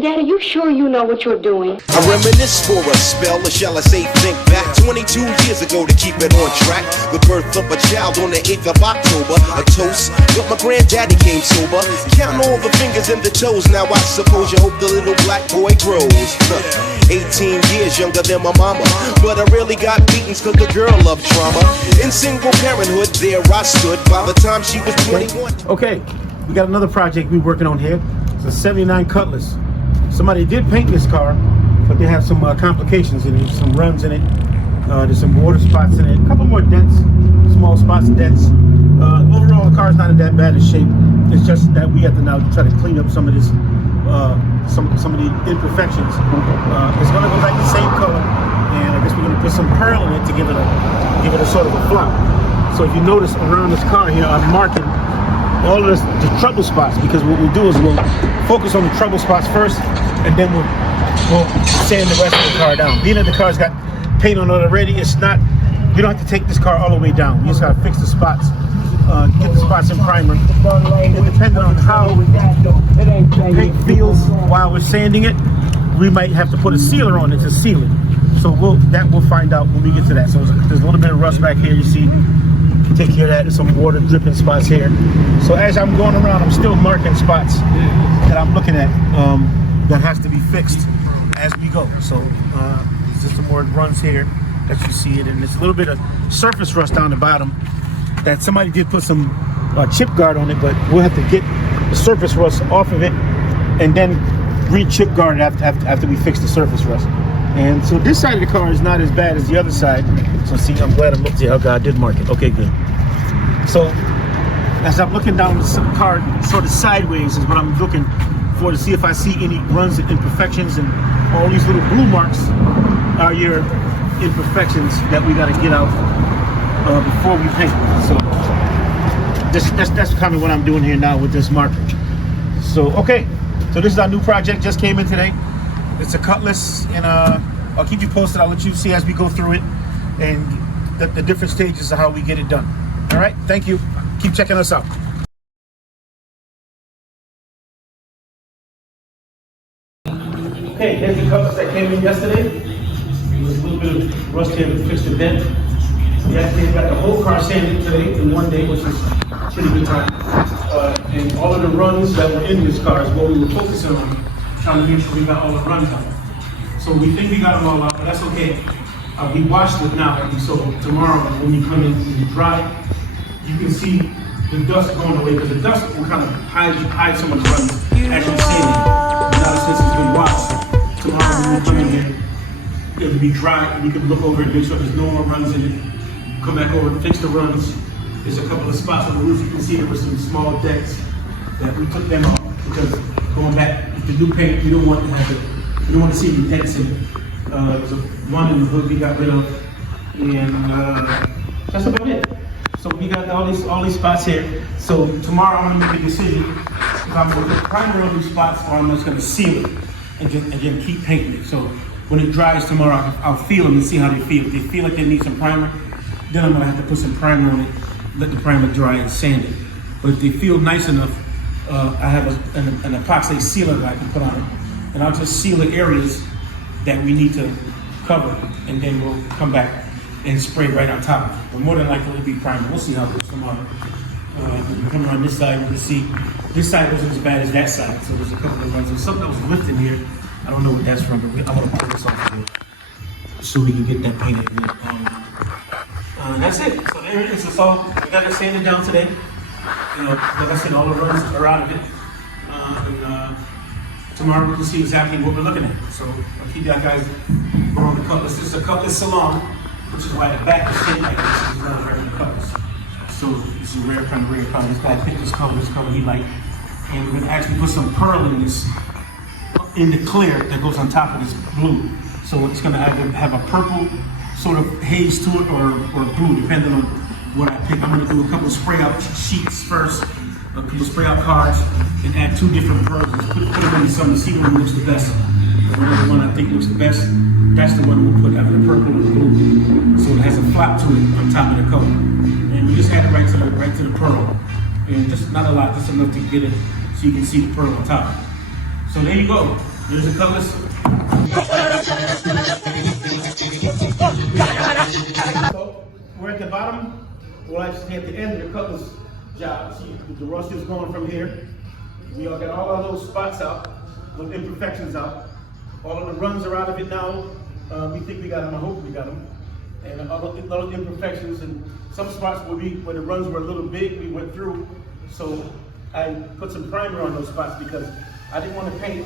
Daddy, you sure you know what you're doing? I reminisce for a spell, or shall I say think back 22 years ago to keep it on track. The birth of a child on the 8th of October. A toast, but my granddaddy came sober. Count all the fingers and the toes. Now I suppose you hope the little black boy grows. 18 years younger than my mama, but I really got beatings cause the girl loved trauma. In single parenthood, there I stood by the time she was 21. Okay, we got another project we're working on here. It's a 79 Cutlass. Somebody did paint this car, but they have some complications in it, some runs in it. There's some water spots in it, a couple more dents, small spots, dents. Overall, the car's not in that bad a shape. It's just that we have to now try to clean up some of this, some of the imperfections. It's gonna go back the same color, and I guess we're gonna put some pearl in it to give it a sort of a flop. So if you notice around this car here, I'm marking all of the trouble spots, because what we'll do is we'll focus on the trouble spots first, and then we'll sand the rest of the car down. Being that the car's got paint on it already, it's not, you don't have to take this car all the way down. You just gotta fix the spots, get the spots in primer. And depending on how paint feels while we're sanding it, we might have to put a sealer on it to seal it. So we'll find out when we get to that. So there's a little bit of rust back here, you see. Take care of that. There's some water dripping spots here. So as I'm going around, I'm still marking spots that I'm looking at that has to be fixed as we go. So there's just some more runs here that you see it, and there's a little bit of surface rust down the bottom that somebody did put some chip guard on it, but we'll have to get the surface rust off of it and then re-chip guard it after we fix the surface rust. And so this side of the car is not as bad as the other side. So see, I'm glad I'm looking. Okay, I did mark it. Okay, good. So as I'm looking down the car sort of sideways is what I'm looking for, to see if I see any runs and imperfections, and all these little blue marks are your imperfections that we got to get out before we paint. So that's kind of what I'm doing here now with this marker. So okay, so this is our new project, just came in today. It's a Cutlass, and I'll keep you posted. I'll let you see as we go through it and the different stages of how we get it done. All right, thank you. Keep checking us out. Okay, here's the Cutlass that came in yesterday. There was a little bit of rust here to fix the dent. We actually got the whole car sanded today in one day, which was a pretty good time. And all of the runs that were in this car is what we were focusing on, trying to make sure we got all the runs out. So we think we got them all out, but that's okay. We washed it now, so tomorrow when you come in and you dry, you can see the dust going away, because the dust will kind of hide some of the runs as you're seeing it. Now since it's been washed, tomorrow when you come in here, it'll be dry, and you can look over and make sure there's no more runs in it. Come back over and fix the runs. There's a couple of spots on the roof. You can see there were some small dents that we took them off, because going back with the new paint, we don't want to have it. We don't want to see any dents in it. There's one in the hood we got rid of, and that's about it. So we got all these spots here. So tomorrow I'm gonna make a decision if I'm gonna put primer on these spots, or I'm just gonna seal it and then keep painting it. So when it dries tomorrow, I'll feel them and see how they feel. If they feel like they need some primer, then I'm gonna have to put some primer on it, let the primer dry and sand it. But if they feel nice enough, I have an epoxy sealer that I can put on it, and I'll just seal the areas that we need to cover, and then we'll come back and spray right on top of it. But more than likely it'll be primer. We'll see how it goes tomorrow. We come around this side, we'll see. This side wasn't as bad as that side, so there's a couple of runs. There's something that was lifting here. I don't know what that's from, but I'm gonna pull this off here so we can get that painted. That's it. So there it is. It's all, we got it sanded down today. You know, like I said, all the runs are out of it. Tomorrow we can see exactly what we're looking at. So I'll keep you guys on the Cutlass. This is a Cutlass salon, which is why the back is shaped like this. This is not a regular Cutlass. So this is a rare kind of color. This guy picked this color he liked. And we're gonna actually put some pearl in this, in the clear that goes on top of this blue. So it's gonna have a purple sort of haze to it, or blue, depending on what I pick. I'm gonna do a couple of spray out sheets first, a couple of spray out cards, and add two different pearls. Put them in some to see what looks the best. Whatever one I think looks the best, that's the one we'll put after the purple and the blue. So it has a flap to it on top of the coat. And we just add it right to the pearl. And just not a lot, just enough to get it so you can see the pearl on top. So there you go. Here's the Cutlass. So we're at the bottom. Well, actually at the end of the Cutlass job. See, the rust is going from here. We all got all of those spots out, those imperfections out. All of the runs are out of it now. We think we got them. I hope we got them. And all those imperfections and some spots where the runs were a little big, we went through. So I put some primer on those spots because I didn't want to paint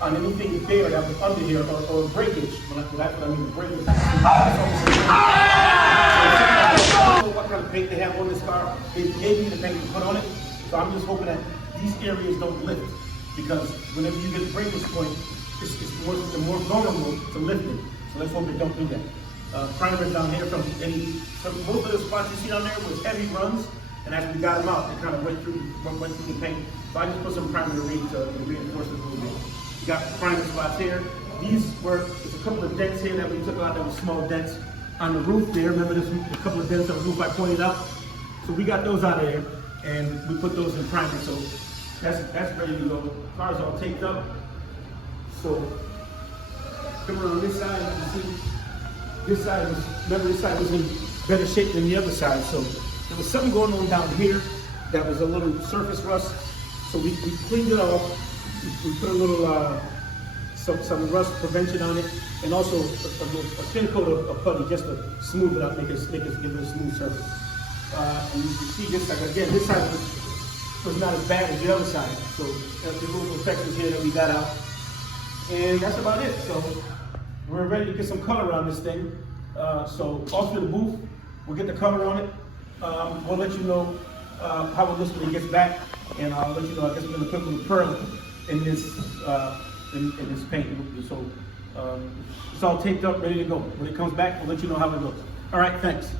on anything bare that was under here or breakage. That's what I mean, breakage. I don't know what kind of paint they have on this car. They gave me the paint to put on it. So I'm just hoping that these areas don't lift, because whenever you get breakage point, it's more vulnerable to lifting. So let's hope it don't do that. Primers down here from most of the spots you see down there was heavy runs, and as we got them out, they kind of went through the paint. So I just put some primer to reinforce it a little bit. We got primer spots here. There's a couple of dents here that we took out that were small dents on the roof there. Remember there's a couple of dents on the roof I pointed out? So we got those out of there, and we put those in primer. So that's ready to go. Car's all taped up. So come around this side, you can see this side was in better shape than the other side. So there was something going on down here that was a little surface rust. So we cleaned it off. We put a little some rust prevention on it, and also a thin coat of putty just to smooth it up, give it a smooth surface. And you can see this side again. This side was not as bad as the other side. So there's the little imperfections here that we got out, and that's about it. So we're ready to get some color on this thing. So also the booth, we'll get the color on it. We'll let you know how it looks when it gets back, and I'll let you know. I guess we're gonna put a little pearl in this in this paint. So it's all taped up, ready to go. When it comes back, we'll let you know how it looks. All right, thanks.